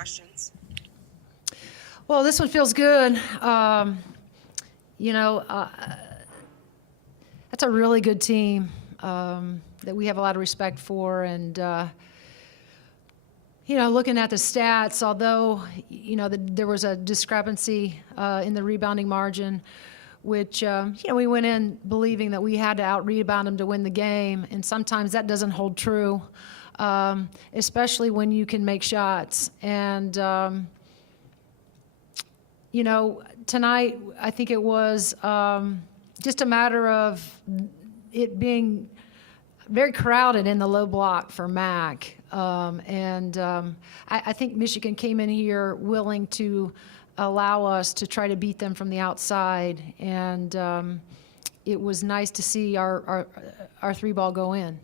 questions. Well, this one feels good. That's a really good team that we have a lot of respect for. And, looking at the stats, although, there was a discrepancy in the rebounding margin, which, we went in believing that we had to out-rebound them to win the game. And sometimes that doesn't hold true, especially when you can make shots. And, tonight, I think it was just a matter of it being very crowded in the low block for MAC. I think Michigan came in here willing to allow us to try to beat them from the outside. And it was nice to see our three ball go in.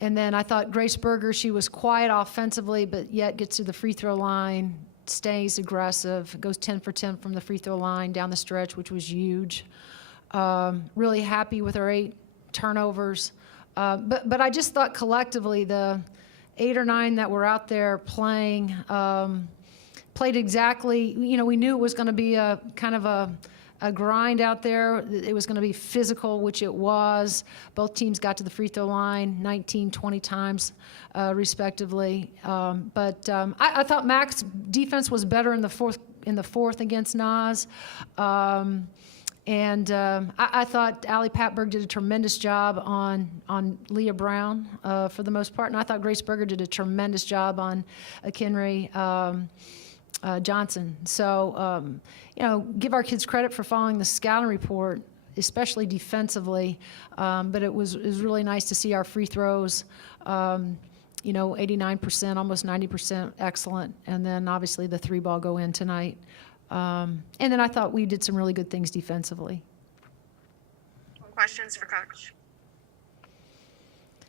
And then I thought Grace Berger, she was quiet offensively, but yet gets to the free throw line, stays aggressive, goes 10 for 10 from the free throw line down the stretch, which was huge. Really happy with our 8 turnovers. But I just thought collectively the 8 or 9 that were out there playing played exactly, we knew it was going to be a kind of a grind out there. It was going to be physical, which it was. Both teams got to the free throw line 19, 20 times, respectively. But I thought Mac's defense was better in the fourth against Nas. I thought Allie Patberg did a tremendous job on Leah Brown for the most part, and I thought Grace Berger did a tremendous job on Akinri Johnson. So, give our kids credit for following the scouting report, especially defensively. But it was really nice to see our free throws, 89%, almost 90% excellent. And then obviously the 3 ball go in tonight. And then I thought we did some really good things defensively. Questions for Coach?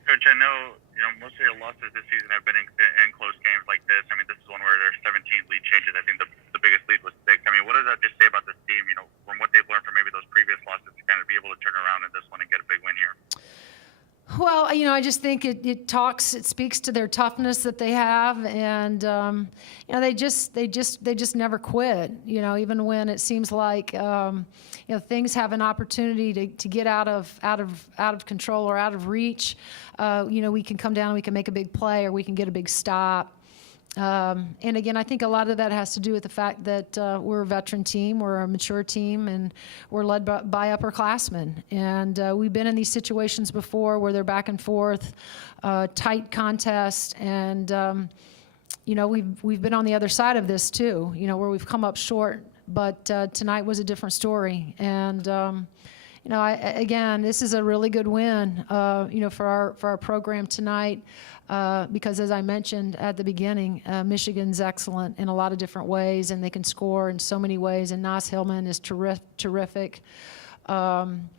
Coach, I know most of your losses this season have been in close games like this. I mean, this is one where there's 17 lead changes. I think the biggest lead was 6. I mean, what does that just say about this team? From what they've learned from maybe those previous losses to kind of be able to turn around in this one and get a big win here. Well, I just think it speaks to their toughness that they have, and they just never quit. Even when it seems like things have an opportunity to get out of control or out of reach. We can come down and we can make a big play, or we can get a big stop. And again, I think a lot of that has to do with the fact that we're a veteran team, we're a mature team, and we're led by upperclassmen. And we've been in these situations before where they're back and forth, tight contest, and we've been on the other side of this too. Where we've come up short, but tonight was a different story. And again, this is a really good win, for our program tonight. Because as I mentioned at the beginning, Michigan's excellent in a lot of different ways, and they can score in so many ways, and Nas Hillman is terrific. And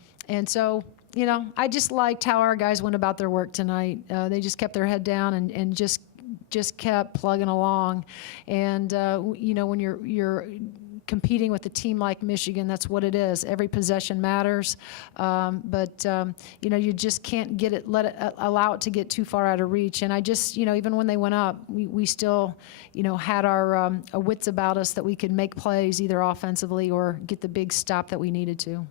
so, I just liked how our guys went about their work tonight. They just kept their head down and just kept plugging along. And, when you're competing with a team like Michigan, that's what it is. Every possession matters, but you just can't allow it to get too far out of reach. And I just, even when they went up, we still, had our wits about us that we could make plays either offensively or get the big stop that we needed to.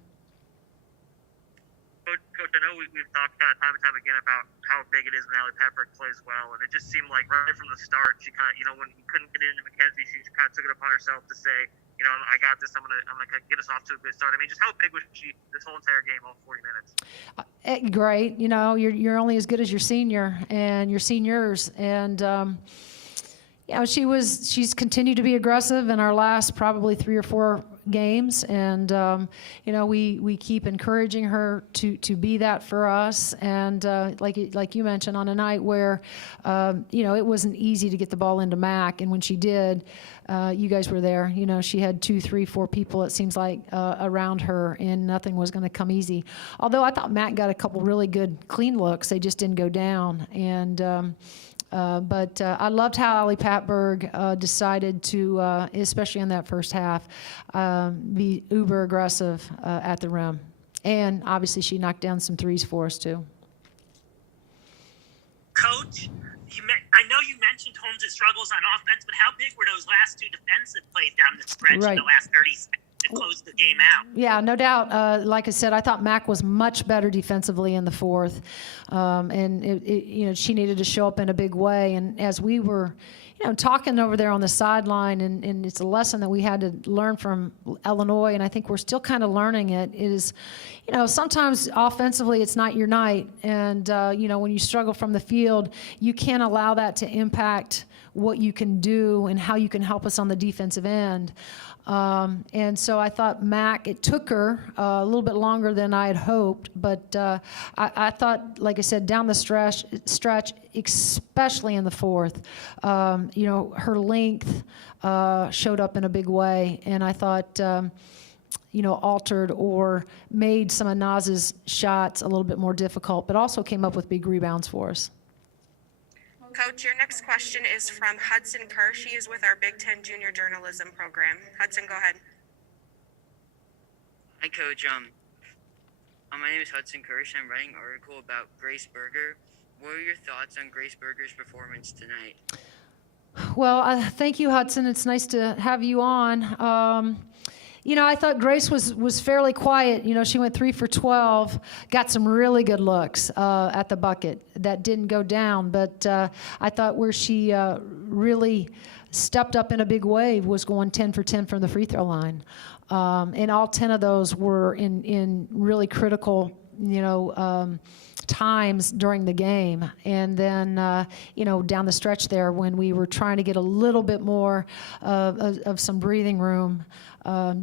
Coach, I know we've talked kind of time and time again about how big it is when Allie Patberg plays well, and it just seemed like right from the start, she kind of, when he couldn't get into McKenzie, she kind of took it upon herself to say, I got this. I'm gonna get us off to a good start. I mean, just how big was she this whole entire game, all 40 minutes? Great. You're only as good as your senior and your seniors. And she's continued to be aggressive in our last probably 3 or 4 games, and we keep encouraging her to be that for us. And like you mentioned, on a night where it wasn't easy to get the ball into Mac, and when she did, you guys were there. She had 2, 3, 4 people, it seems like, around her, and nothing was going to come easy. Although I thought Mac got a couple really good clean looks, they just didn't go down. And but I loved how Allie Patberg decided to, especially in that first half, be uber aggressive at the rim. And obviously she knocked down some threes for us too. Coach, I know you mentioned Holmes' struggles on offense, but how big were those last two defensive plays down the stretch in the last 30 seconds to close the game out? Yeah, no doubt. Like I said, I thought Mac was much better defensively in the fourth, and she needed to show up in a big way. And as we were, talking over there on the sideline, and it's a lesson that we had to learn from Illinois, and I think we're still kind of learning it, is, sometimes offensively it's not your night. And, when you struggle from the field, you can't allow that to impact what you can do and how you can help us on the defensive end. And so I thought Mac, it took her a little bit longer than I had hoped, but I thought, like I said, down the stretch, especially in the fourth, her length showed up in a big way, and I thought, altered or made some of Naz's shots a little bit more difficult, but also came up with big rebounds for us. Coach, your next question is from Hudson Kirsch. He is with our Big Ten Junior Journalism program. Hudson, go ahead. Hi, Coach. My name is Hudson Kirsch. I'm writing an article about Grace Berger. What are your thoughts on Grace Berger's performance tonight? Well, thank you, Hudson. It's nice to have you on. I thought Grace was fairly quiet. She went 3 for 12, got some really good looks at the bucket that didn't go down. But I thought where she really stepped up in a big way was going 10 for 10 from the free throw line. And all 10 of those were in really critical, times during the game. And then, down the stretch there when we were trying to get a little bit more of some breathing room,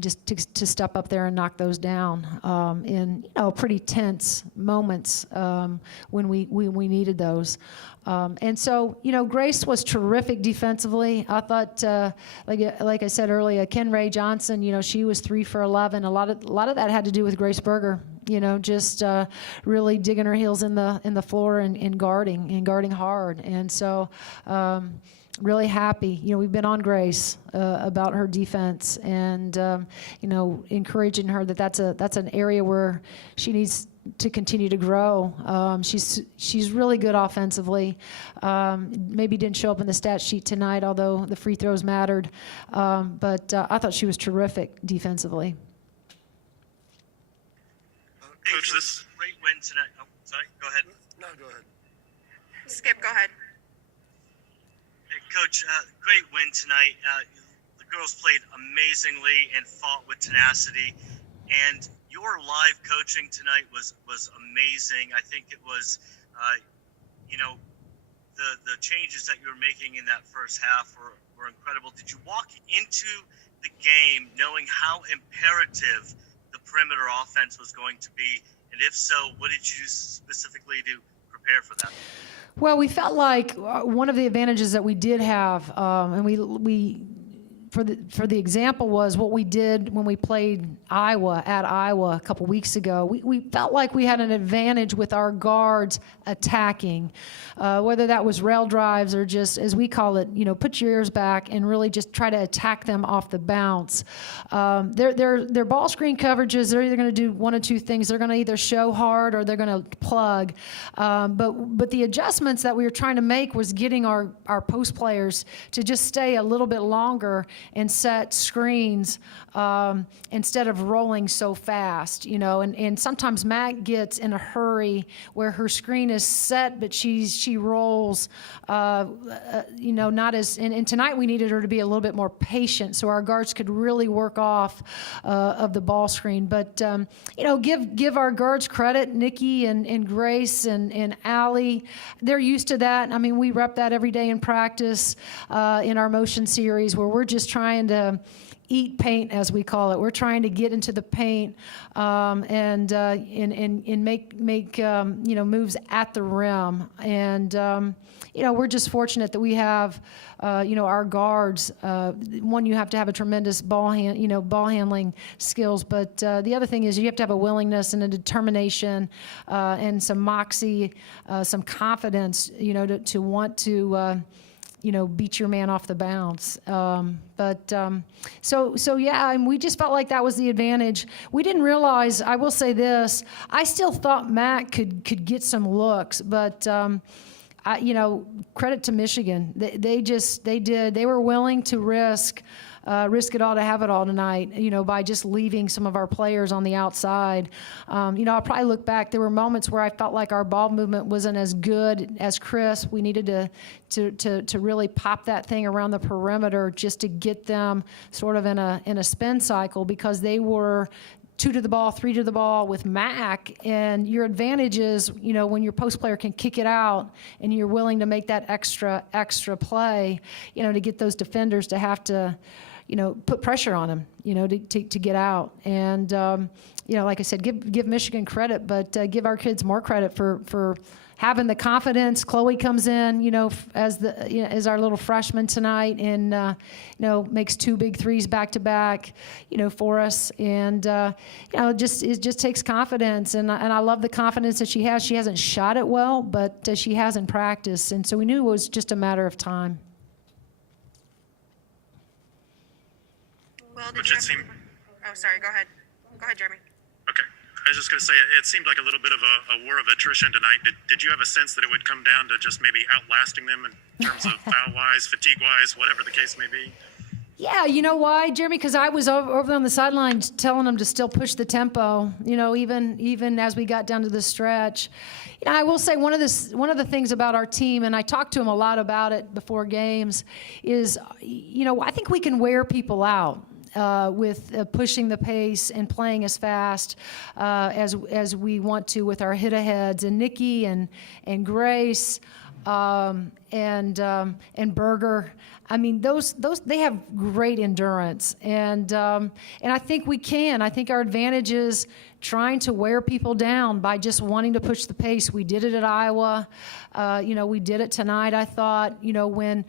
just to step up there and knock those down in pretty tense moments when we needed those. And so, Grace was terrific defensively. I thought, like I said earlier, Ken Ray Johnson, she was 3 for 11. A lot of that had to do with Grace Berger, just really digging her heels in the floor and guarding hard. And so, really happy. We've been on Grace about her defense, and encouraging her that's an area where she needs to continue to grow. She's really good offensively. Maybe didn't show up in the stat sheet tonight, although the free throws mattered. But I thought she was terrific defensively. Coach, this great win tonight. Oh, sorry. Go ahead. No, go ahead. Skip, go ahead. Coach, great win tonight. The girls played amazingly and fought with tenacity. And your live coaching tonight was amazing. I think it was, the changes that you were making in that first half were incredible. Did you walk into the game knowing how imperative the perimeter offense was going to be? And if so, what did you specifically do to prepare for that? Well, we felt like one of the advantages that we did have, and we for the example was what we did when we played Iowa a couple weeks ago. We felt like we had an advantage with our guards attacking, whether that was rail drives or just, as we call it, put your ears back and really just try to attack them off the bounce. Their ball screen coverages, they're either going to do one of two things. They're going to either show hard or they're going to plug. But the adjustments that we were trying to make was getting our post players to just stay a little bit longer and set screens instead of rolling so fast, and sometimes Mac gets in a hurry where her screen is set, but she rolls, not as, and tonight we needed her to be a little bit more patient so our guards could really work off of the ball screen. But, give our guards credit, Nikki and Grace and Allie, they're used to that. I mean, we rep that every day in practice in our motion series where we're just trying to eat paint, as we call it. We're trying to get into the paint and make moves at the rim. And we're just fortunate that we have our guards. One, you have to have a tremendous ball handling skills, but the other thing is you have to have a willingness and a determination and some moxie, some confidence, to want to beat your man off the bounce. So yeah, and we just felt like that was the advantage. We didn't realize, I will say this, I still thought Mac could get some looks, but credit to Michigan. They were willing to risk it all to have it all tonight, by just leaving some of our players on the outside. I'll probably look back. There were moments where I felt like our ball movement wasn't as good, as crisp. We needed to really pop that thing around the perimeter just to get them sort of in a spin cycle, because they were 2 to the ball, 3 to the ball with Mac, and your advantage is, when your post player can kick it out and you're willing to make that extra play, to get those defenders to have to, put pressure on them, to get out. And, like I said, give Michigan credit, but give our kids more credit for having the confidence. Chloe comes in, as our little freshman tonight, and makes 2 big threes back to back, for us. And it just takes confidence. And I love the confidence that she has. She hasn't shot it well, but she has in practice. And so we knew it was just a matter of time. Well, oh, sorry. Go ahead. Go ahead, Jeremy. Okay. I was just going to say, it seemed like a little bit of a war of attrition tonight. Did you have a sense that it would come down to just maybe outlasting them in terms of foul-wise, fatigue-wise, whatever the case may be? Yeah, you know why, Jeremy? Because I was over on the sidelines telling them to still push the tempo, even as we got down to the stretch. I will say one of the things about our team, and I talked to them a lot about it before games, is, I think we can wear people out. With pushing the pace and playing as fast as we want to with our hit-aheads, and Nikki and Grace and Berger. I mean, those they have great endurance, and I think we can. I think our advantage is trying to wear people down by just wanting to push the pace. We did it at Iowa. We did it tonight, I thought, when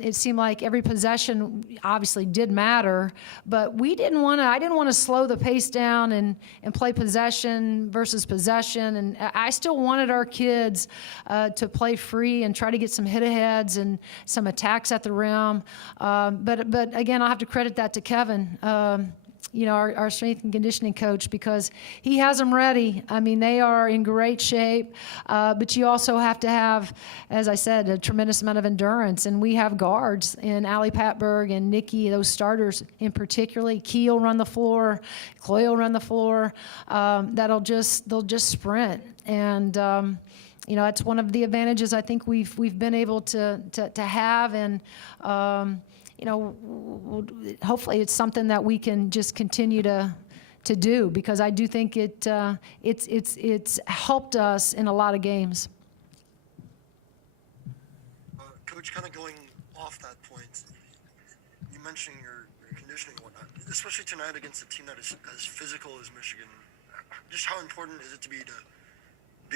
it seemed like every possession obviously did matter, but I didn't want to slow the pace down and play possession versus possession. And I still wanted our kids to play free and try to get some hit-aheads and some attacks at the rim. But again, I'll have to credit that to Kevin. Our strength and conditioning coach, because he has them ready. I mean, they are in great shape, but you also have to have, as I said, a tremendous amount of endurance. And we have guards in Allie Patberg and Nikki, those starters in particularly. Key will run the floor, Chloe will run the floor. They'll just sprint. And it's one of the advantages I think we've been able to have. And hopefully it's something that we can just continue to do, because I do think it's helped us in a lot of games. Coach, kind of going off that point, you mentioned your conditioning and whatnot, especially tonight against a team that is as physical as Michigan. Just how important is it to be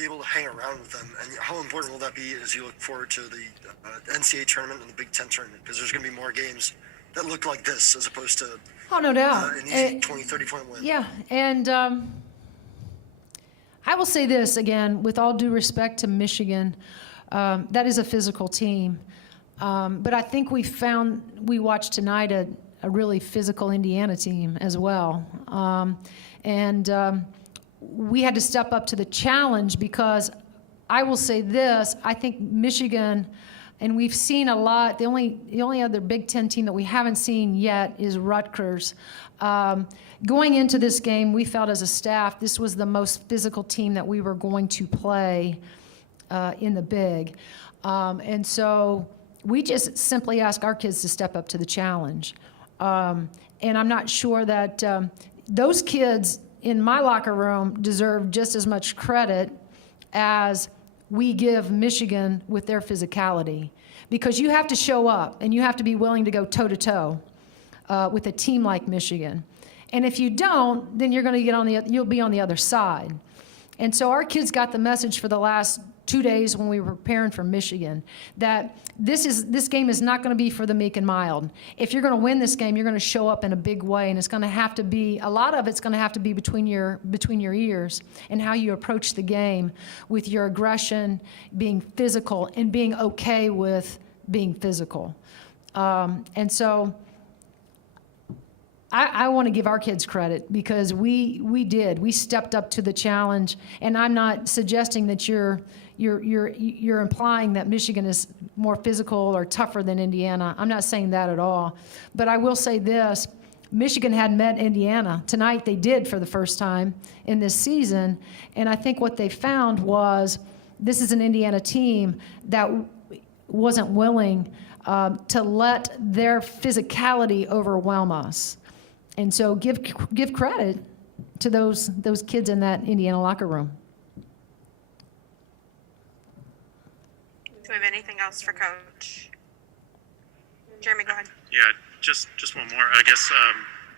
able to hang around with them, and how important will that be as you look forward to the NCAA tournament and the Big Ten tournament? Because there's going to be more games that look like this as opposed to no doubt an easy 20, 30-point win. Yeah, and I will say this again, with all due respect to Michigan, that is a physical team, but I think we watched tonight a really physical Indiana team as well, and we had to step up to the challenge, because I will say this, I think Michigan, and we've seen a lot, the only other Big Ten team that we haven't seen yet is Rutgers. Going into this game, we felt as a staff this was the most physical team that we were going to play in the Big. And so we just simply ask our kids to step up to the challenge. And I'm not sure that those kids in my locker room deserve just as much credit as we give Michigan with their physicality, because you have to show up and you have to be willing to go toe-to-toe with a team like Michigan. And if you don't, then you'll be on the other side. And so our kids got the message for the last 2 days when we were preparing for Michigan that this game is not going to be for the meek and mild. If you're going to win this game, you're going to show up in a big way, and it's going to have to be, a lot of it's going to have to be between your ears, and how you approach the game with your aggression, being physical, and being okay with, with being physical. And so, you know, I think we felt as a staff this was the most physical team that we were going to play in the Big. And we just simply ask our kids to step up to the challenge. And I'm not sure that those kids in my locker room deserve just as much credit as we give Michigan with their physicality, because you have to show up and you have to be willing to go toe-to-toe with a team like Michigan. And if you don't, then you're going to be on the other side. And so our kids got the message for the last 2 days when we were preparing for Michigan that this is not going to be for the meek and mild. If you're going to win this game, you're going to show up in a big way, and it's going to have to be, a lot of it's going to have to be between your ears, and how you approach the game with your aggression, being physical, and being okay with being physical. And so, I want to give our kids credit because we stepped up to the challenge, and I'm not suggesting that you're implying that Michigan is more physical or tougher than Indiana. I'm not saying that at all. But I will say this, Michigan hadn't met Indiana. Tonight they did for the first time in this season, and I think what they found was this is an Indiana team that wasn't willing to let their physicality overwhelm us. And so give credit to those kids in that Indiana locker room. Do we have anything else for Coach? Jeremy, go ahead. Yeah, just one more. I guess,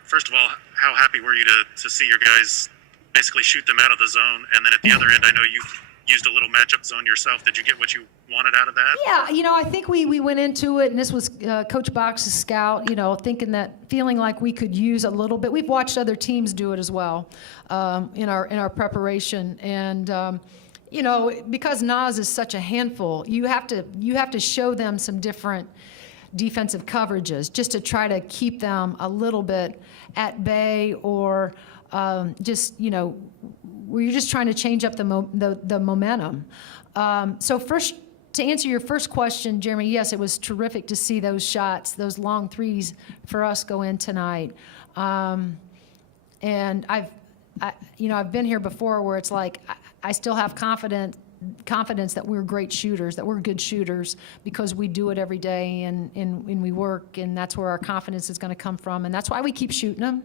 first of all, how happy were you to see your guys basically shoot them out of the zone? And then at the other end, I know you've used a little matchup zone yourself. Did you get what you wanted out of that? Yeah, I think we went into it, and this was Coach Box's scout, feeling like we could use a little bit. We've watched other teams do it as well in our preparation. And, because Nas is such a handful, you have to show them some different defensive coverages just to try to keep them a little bit at bay, or where you're just trying to change up the momentum. So first, to answer your first question, Jeremy, yes, it was terrific to see those shots, those long threes for us go in tonight. And I've been here before where it's like I still have confidence that we're great shooters, that we're good shooters because we do it every day and we work, and that's where our confidence is going to come from, and that's why we keep shooting them.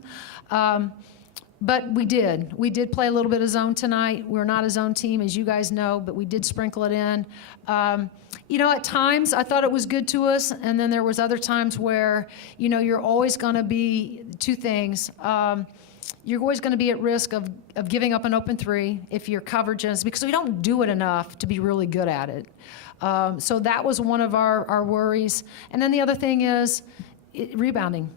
But we did play a little bit of zone tonight. We're not a zone team, as you guys know, but we did sprinkle it in. At times I thought it was good to us, and then there was other times where, you're always going to be two things. You're always going to be at risk of giving up an open three if your coverage is, because we don't do it enough to be really good at it. So that was one of our worries. And then the other thing is rebounding.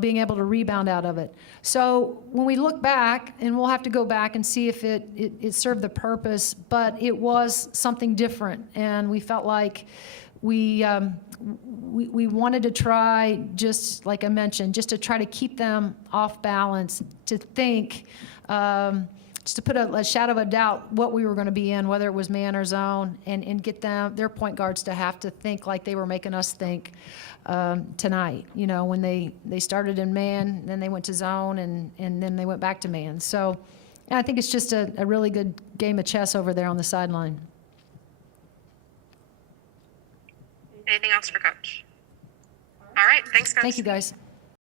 Being able to rebound out of it. So when we look back, and we'll have to go back and see if it served the purpose, but it was something different, and we felt like we wanted to try, just like I mentioned, just to try to keep them off balance, to think, just to put a shadow of a doubt what we were going to be in, whether it was man or zone, and get their point guards to have to think like they were making us think tonight. When they started in man, then they went to zone, and then they went back to man. So I think it's just a really good game of chess over there on the sideline. Anything else for Coach? All right, thanks, Coach. Thank you, guys.